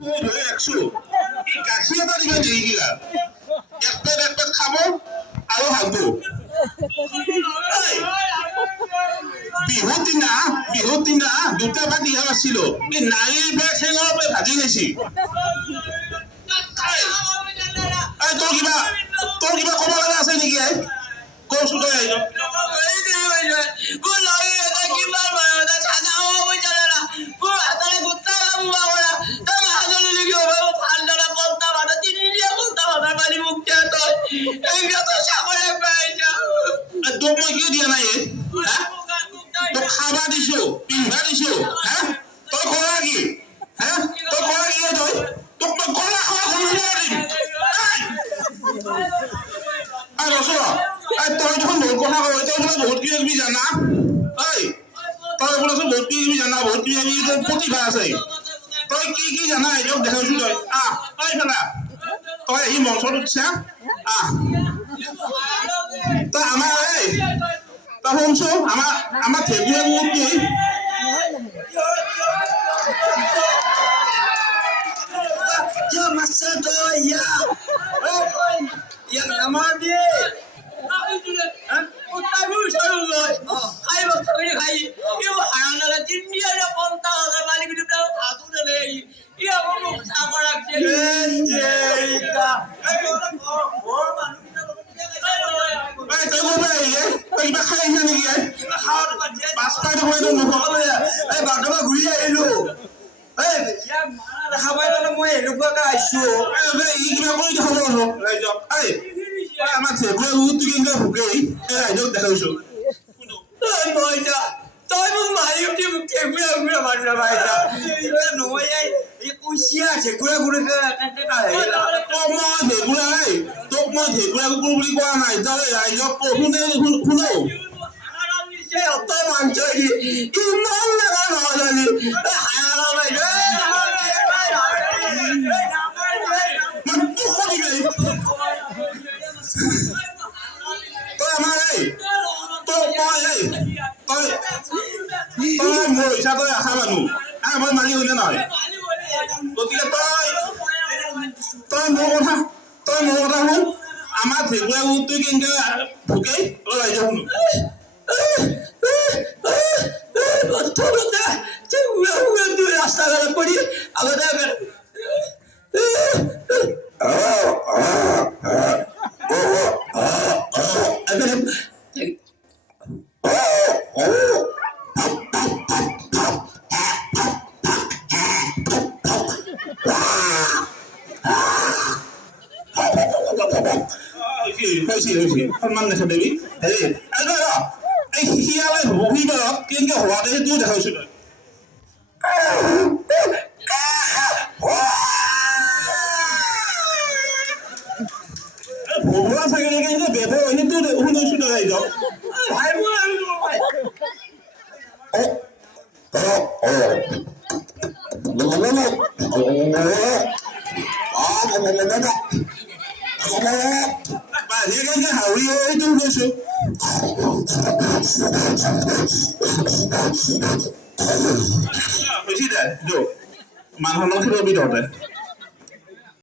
ধৰে 100 এই গাখীৰ এটা দিবা দেৰিগিলা এক পেট খাব আৰু হাগব বিহুৰ দিনা দুটা ভাত দিয়া নাছিলো এই নাৰীৰ বেগ ঠেঙৰ পৰা ভাজি নিছি তোৰ কিবা ক'ব লগা আছে নেকি কচোন তই আহিছ তোক মই কিয় দিয়া নাই তোক খাবা দিছো পিন্ধা দিছো তই কৰা কি তই কৰা কি তই তোক মই গলা খোৱা শুনিব দিম ৰচোন তই দেখোন বহুত কথা কয় তই বোলে বহুত কিবা কিবি জানা তই বোলেচোন বহুত কিবা কিবি জানা বহুত কিবা কিবি তোৰ প্ৰতিভা আছে তই কি জানা এইটোক দেখাইছো তই ফেলা তই আহি মঞ্চত উঠছা তই আমাৰ তই শুনছো আমাৰ ঠেগুৱে বহুত কি Tôi muốn mày yêu đi một kiểu bây giờ mà mày ta nói ấy ui xia chỉ quê cái này tôi mơ thì cũng đây tôi mơ thì cũng đi qua này cho lại cho cô không đâu tôi mang chơi đi im mong là cái nói là gì mà tôi không đi vậy tôi làm ai tôi mơ đây tôi ngồi sao tôi là hai bạn mới mang yêu thế này gতিকে তই মোৰ কথা শুন আমাৰ ঠেগুৱা উঠি কেনেকে ভুকে ওলাই যা শুনো ৰাস্তা ঘাটে পড়ি আমাদেৰ সন্মান দেখা দেবী এই শিয়ালে বহিবাৰত কেনেকে হোৱা দেখি তোৰ দেখাইছো তই ভগৱা চাগে কেনেকে বেদে হয়নি তোৰ শুনিছো তই যাওঁ হাউৰি তোৰ গৈছো মানুহৰ লগত ভিতৰতে